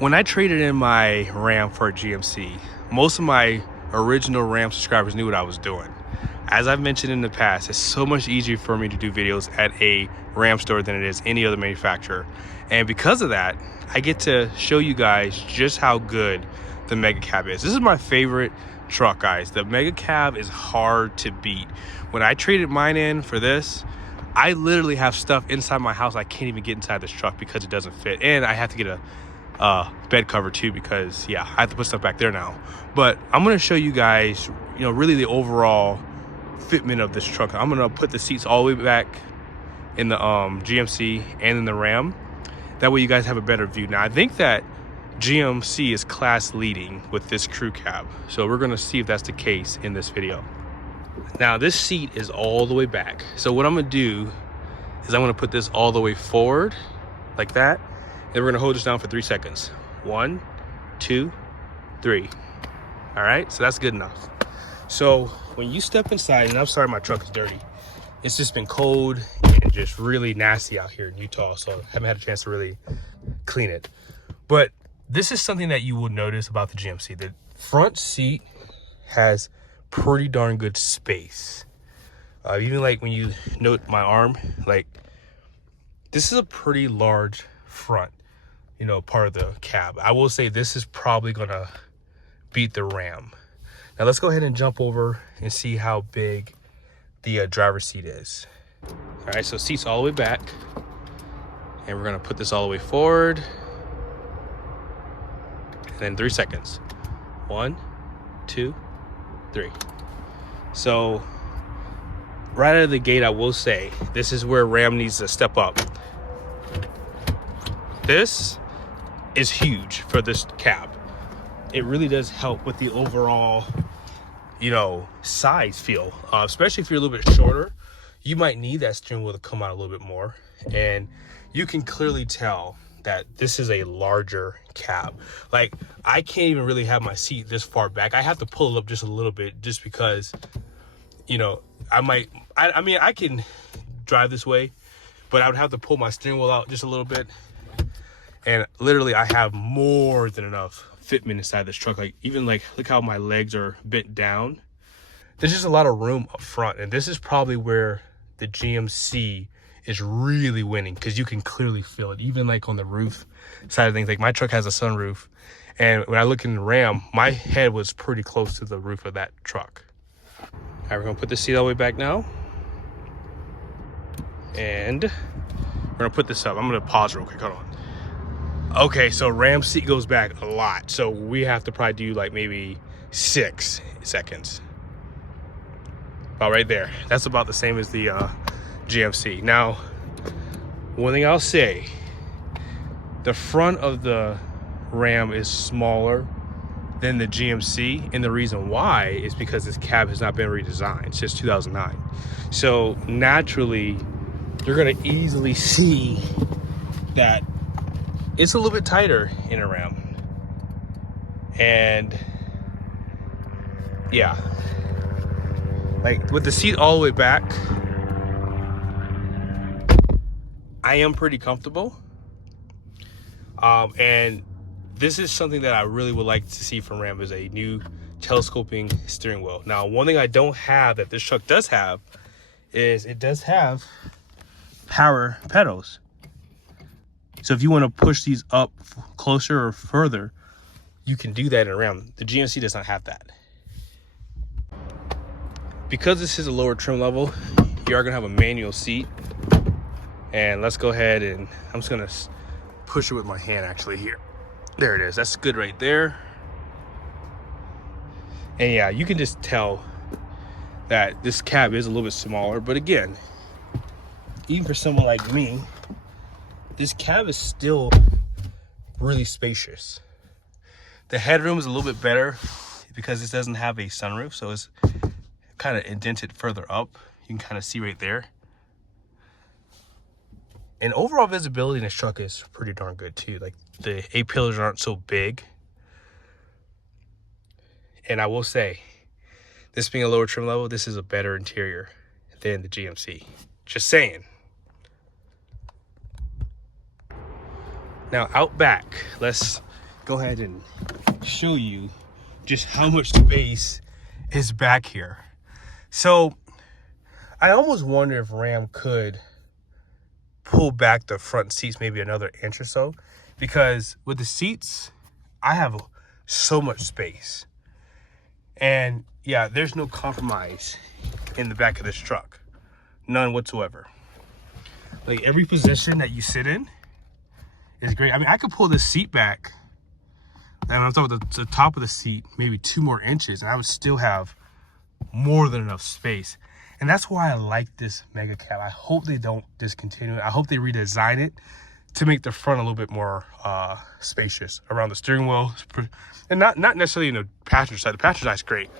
When I traded in my Ram for a GMC, most of my original Ram subscribers knew what I was doing. As I've mentioned in the past, it's so much easier for me to do videos at a Ram store than it is any other manufacturer. And because of that, I get to show you guys just how good the MegaCab is. This is my favorite truck, guys. The MegaCab is hard to beat. When I traded mine in for this, I literally have stuff inside my house I can't even get inside this truck because it doesn't fit. And I have to get a bed cover too, because yeah, I have to put stuff back there now. But I'm going to show you guys, really the overall fitment of this truck. I'm going to put the seats all the way back in the GMC and in the Ram. That way you guys have a better view. Now I think that GMC is class leading with this crew cab, so we're going to see if that's the case in this video. Now this seat is all the way back, so what I'm going to do is I'm going to put this all the way forward like that. And we're gonna hold this down for 3 seconds. 1, 2, 3. All right, so that's good enough. So when you step inside, and I'm sorry my truck is dirty. It's just been cold and just really nasty out here in Utah, so I haven't had a chance to really clean it. But this is something that you will notice about the GMC. The front seat has pretty darn good space. Even like when you note my arm, like this is a pretty large front, part of the cab. I will say this is probably gonna beat the Ram. Now let's go ahead and jump over and see how big the driver's seat is. All right, so seat's all the way back, and we're gonna put this all the way forward, and then 3 seconds. 1, 2, 3. So right out of the gate, I will say this is where Ram needs to step up. This is huge for this cab. It really does help with the overall, size feel. Especially if you're a little bit shorter, you might need that steering wheel to come out a little bit more. And you can clearly tell that this is a larger cab. Like, I can't even really have my seat this far back. I have to pull it up just a little bit just because, I can drive this way, but I would have to pull my steering wheel out just a little bit. And literally I have more than enough fitment inside this truck. Look how my legs are bent down. There's just a lot of room up front. And this is probably where the GMC is really winning, because you can clearly feel it. Even like on the roof side of things, like my truck has a sunroof. And when I look in the Ram, my head was pretty close to the roof of that truck. All right, we're gonna put the seat all the way back now. And we're gonna put this up. I'm gonna pause real quick, hold on. Okay, so Ram seat goes back a lot. So we have to probably do like maybe 6 seconds. About right there. That's about the same as the GMC. Now, one thing I'll say, the front of the Ram is smaller than the GMC. And the reason why is because this cab has not been redesigned since 2009. So naturally, you're gonna easily see that it's a little bit tighter in a Ram. And yeah, like with the seat all the way back, I am pretty comfortable. And this is something that I really would like to see from Ram, is a new telescoping steering wheel. Now, one thing I don't have that this truck does have is it does have power pedals. So if you want to push these up closer or further, you can do that in a Ram. The GMC does not have that. Because this is a lower trim level, you are going to have a manual seat. And let's go ahead and I'm just going to push it with my hand actually here. There it is. That's good right there. And yeah, you can just tell that this cab is a little bit smaller. But again, even for someone like me, this cab is still really spacious. The headroom is a little bit better because this doesn't have a sunroof, so it's kind of indented further up. You can kind of see right there. And overall visibility in this truck is pretty darn good too. Like the A-pillars aren't so big. And I will say, this being a lower trim level, this is a better interior than the GMC. Just saying. Now out back, let's go ahead and show you just how much space is back here. So I almost wonder if Ram could pull back the front seats maybe another inch or so, because with the seats, I have so much space. And yeah, there's no compromise in the back of this truck. None whatsoever. Like, every position that you sit in is great. I mean, I could pull this seat back, and I'm talking about the top of the seat, maybe 2 more inches, and I would still have more than enough space. And that's why I like this MegaCab. I hope they don't discontinue it. I hope they redesign it to make the front a little bit more spacious around the steering wheel, and not necessarily in the passenger side. The passenger side is great,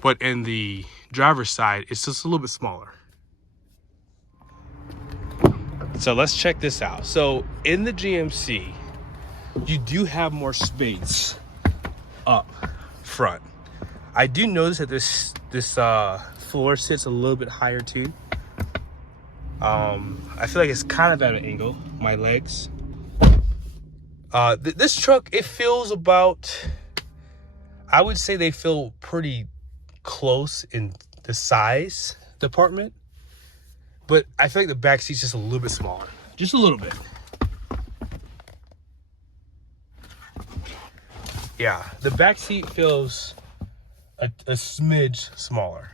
but in the driver's side, it's just a little bit smaller. So let's check this out. So in the GMC, you do have more space up front. I do notice that this floor sits a little bit higher too. I feel like it's kind of at an angle, my legs. This truck, it feels about, I would say they feel pretty close in the size department, but I feel like the back seat's just a little bit smaller, just a little bit. Yeah, the back seat feels a smidge smaller.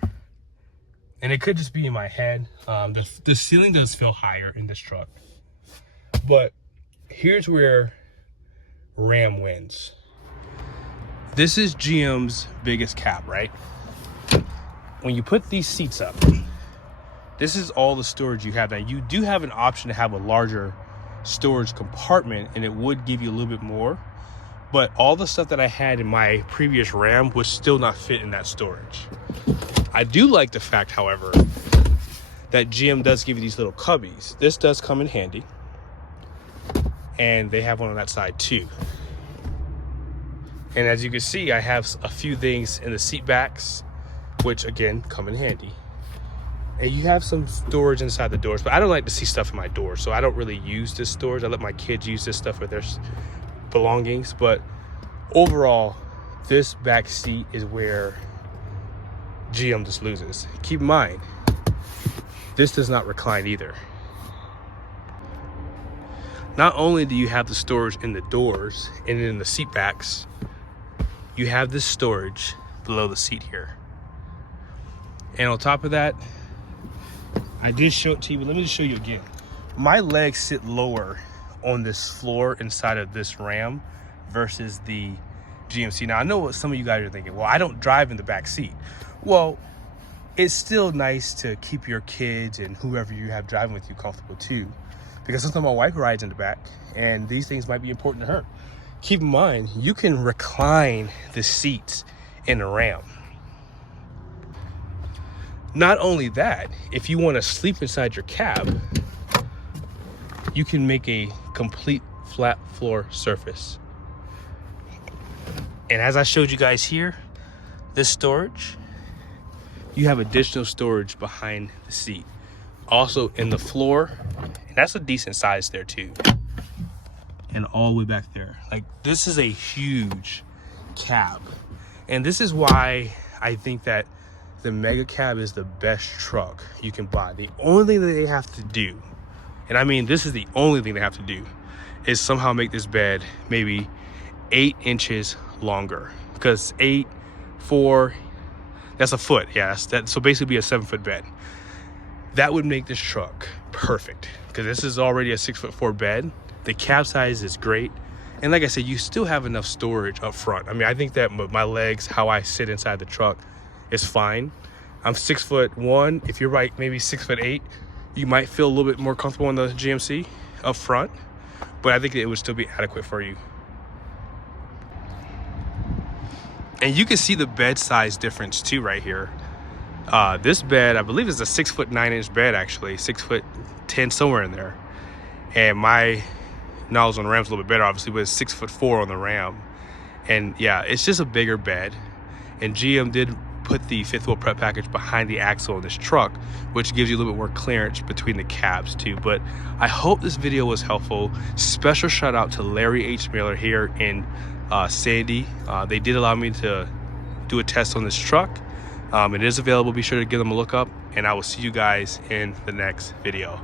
And it could just be in my head. The ceiling does feel higher in this truck. But here's where Ram wins. This is GM's biggest cab, right? When you put these seats up, this is all the storage you have. Now, you do have an option to have a larger storage compartment, and it would give you a little bit more. But all the stuff that I had in my previous Ram would still not fit in that storage. I do like the fact, however, that GM does give you these little cubbies. This does come in handy. And they have one on that side too. And as you can see, I have a few things in the seat backs, which again, come in handy. And you have some storage inside the doors, but I don't like to see stuff in my doors, so I don't really use this storage. I let my kids use this stuff for their belongings. But overall, this back seat is where GM just loses. Keep in mind, this does not recline either. Not only do you have the storage in the doors and in the seat backs, you have this storage below the seat here. And on top of that, I did show it to you, but let me just show you again. My legs sit lower on this floor inside of this Ram versus the GMC. Now, I know what some of you guys are thinking. Well, I don't drive in the back seat. Well, it's still nice to keep your kids and whoever you have driving with you comfortable too, because sometimes my wife rides in the back and these things might be important to her. Keep in mind, you can recline the seats in the Ram. Not only that, if you want to sleep inside your cab, you can make a complete flat floor surface. And as I showed you guys here, this storage, you have additional storage behind the seat. Also in the floor, and that's a decent size there too. And all the way back there. Like, this is a huge cab. And this is why I think that the MegaCab is the best truck you can buy. The only thing that they have to do, and I mean this is the only thing they have to do, is somehow make this bed maybe 8 inches longer. Because 8, 4, that's a foot. Yeah, so basically be a 7-foot bed. That would make this truck perfect, because this is already a 6'4" bed. The cab size is great. And like I said, you still have enough storage up front. I mean, I think that my legs, how I sit inside the truck, is fine. I'm 6'1". If you're right, maybe 6'8", you might feel a little bit more comfortable in the GMC up front, but I think it would still be adequate for you. And you can see the bed size difference too right here. This bed, I believe, is a 6'9" bed, actually, 6'10", somewhere in there. And my knowledge on the Ram's a little bit better, obviously, but it's 6'4" on the Ram. And yeah, it's just a bigger bed. And GM did put the fifth wheel prep package behind the axle in this truck, which gives you a little bit more clearance between the cabs too. But I hope this video was helpful. Special shout out to Larry H. Miller here in Sandy. They did allow me to do a test on this truck. It is available. Be sure to give them a look up, and I will see you guys in the next video.